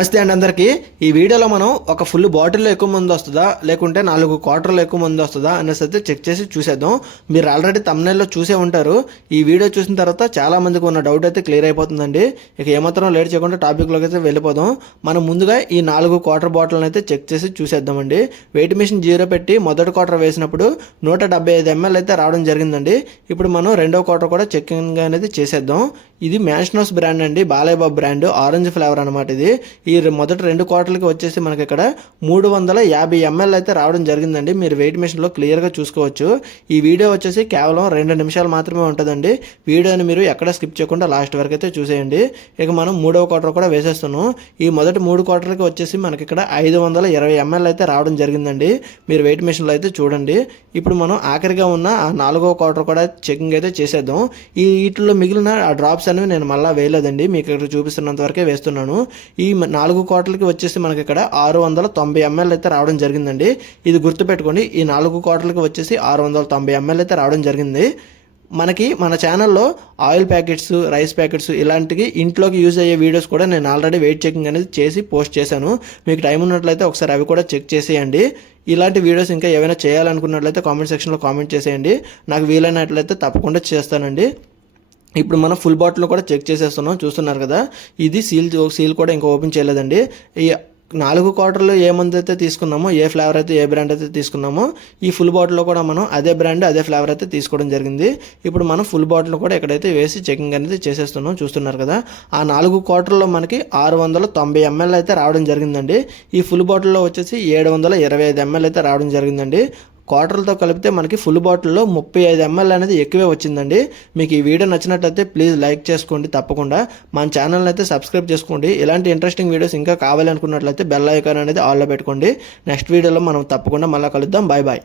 నమస్తే అండి అందరికీ. ఈ వీడియోలో మనం ఒక ఫుల్ బాటిల్లో ఎక్కువ మంది వస్తుందా లేకుంటే 4 క్వార్టర్లో ఎక్కువ మంది వస్తుందా అనేసి అయితే చెక్ చేసి చూసేద్దాం. మీరు ఆల్రెడీ థంబ్నెయిల్లో చూసే ఉంటారు. ఈ వీడియో చూసిన తర్వాత చాలా మందికి ఉన్న డౌట్ అయితే క్లియర్ అయిపోతుందండి. ఇక ఏమాత్రం లేట్ చేయకుండా టాపిక్లోకి అయితే వెళ్ళిపోదాం. మనం ముందుగా ఈ 4 క్వార్టర్ బాటిల్ని అయితే చెక్ చేసి చూసేద్దామండి. వెయిట్ మిషన్ 0 పెట్టి మొదటి క్వార్టర్ వేసినప్పుడు 175 ml అయితే రావడం జరిగిందండి. ఇప్పుడు మనం రెండో క్వార్టర్ కూడా చెక్కింగ్ అనేది చేసేద్దాం. ఇది మ్యాష్నోస్ బ్రాండ్ అండి, Balayya Babu brand, orange flavour అనమాట. ఇది ఈ మొదటి 2 క్వార్టర్లకి వచ్చేసి మనకి ఇక్కడ 350 ml అయితే రావడం జరిగిందండి. మీరు వెయిట్ మిషన్లో క్లియర్గా చూసుకోవచ్చు. ఈ వీడియో వచ్చేసి కేవలం 2 నిమిషాలు మాత్రమే ఉంటుందండి. వీడియోని మీరు ఎక్కడ స్కిప్ చేయకుండా లాస్ట్ వరకు అయితే చూసేయండి. ఇక మనం మూడవ క్వార్టర్ కూడా వేసేస్తున్నాం. ఈ మొదటి 3 క్వార్టర్లకి వచ్చేసి మనకి ఇక్కడ 520 ml అయితే రావడం జరిగిందండి. మీరు వెయిట్ మిషన్లో అయితే చూడండి. ఇప్పుడు మనం ఆఖరిగా ఉన్న ఆ 4వ క్వార్టర్ కూడా చెకింగ్ అయితే చేసేద్దాం. ఈ వీటిలో మిగిలిన ఆ డ్రాప్స్ అనేవి నేను మళ్ళీ వేయలేదండి, మీకు ఇక్కడ చూపిస్తున్నంత వరకే వేస్తున్నాను. ఈ 4 క్వార్టర్లకి వచ్చేసి మనకి ఇక్కడ 690 ml అయితే రావడం జరిగిందండి. ఇది గుర్తుపెట్టుకోండి, ఈ 4 క్వార్టర్లకి వచ్చేసి 690 ml అయితే రావడం జరిగింది. మనకి మన ఛానల్లో ఆయిల్ ప్యాకెట్స్, రైస్ ప్యాకెట్స్ ఇలాంటివి ఇంట్లోకి యూజ్ అయ్యే వీడియోస్ కూడా నేను ఆల్రెడీ వెయిట్ చెకింగ్ అనేది చేసి పోస్ట్ చేశాను. మీకు టైం ఉన్నట్లయితే ఒకసారి అవి కూడా చెక్ చేసేయండి. ఇలాంటి వీడియోస్ ఇంకా ఏమైనా చేయాలనుకున్నట్లయితే కామెంట్ సెక్షన్లో కామెంట్ చేసేయండి. నాకు వీలైనట్లయితే తప్పకుండా చేస్తానండి. ఇప్పుడు మనం ఫుల్ బాటిల్ కూడా చెక్ చేసేస్తున్నాం, చూస్తున్నారు కదా. ఇది సీల్ కూడా ఇంకా ఓపెన్ చేయలేదండి. ఈ 4 క్వార్టర్లు ఏ మంది అయితే తీసుకున్నామో, ఏ ఫ్లేవర్ అయితే ఏ బ్రాండ్ అయితే తీసుకున్నామో, ఈ ఫుల్ బాటిల్లో కూడా మనం అదే బ్రాండ్ అదే ఫ్లేవర్ అయితే తీసుకోవడం జరిగింది. ఇప్పుడు మనం ఫుల్ బాటిల్ కూడా ఎక్కడైతే వేసి చెకింగ్ అనేది చేసేస్తున్నాం, చూస్తున్నారు కదా. ఆ 4 క్వార్టర్లో మనకి 690 ml అయితే రావడం జరిగిందండి. ఈ ఫుల్ బాటిల్లో వచ్చేసి 725 ml అయితే రావడం జరిగిందండి. క్వార్టర్లతో కలిపితే మనకి ఫుల్ బాటిల్లో 35 ml అనేది ఎక్కువే వచ్చిందండి. మీకు ఈ వీడియో నచ్చినట్లయితే ప్లీజ్ లైక్ చేసుకోండి, తప్పకుండా మన ఛానల్ని అయితే సబ్స్క్రైబ్ చేసుకోండి. ఇలాంటి ఇంట్రెస్టింగ్ వీడియోస్ ఇంకా కావాలనుకున్నట్లయితే బెల్ ఐకాన్ అనేది ఆన్లో పెట్టుకోండి. నెక్స్ట్ వీడియోలో మనం తప్పకుండా మళ్ళీ కలుద్దాం. Bye bye.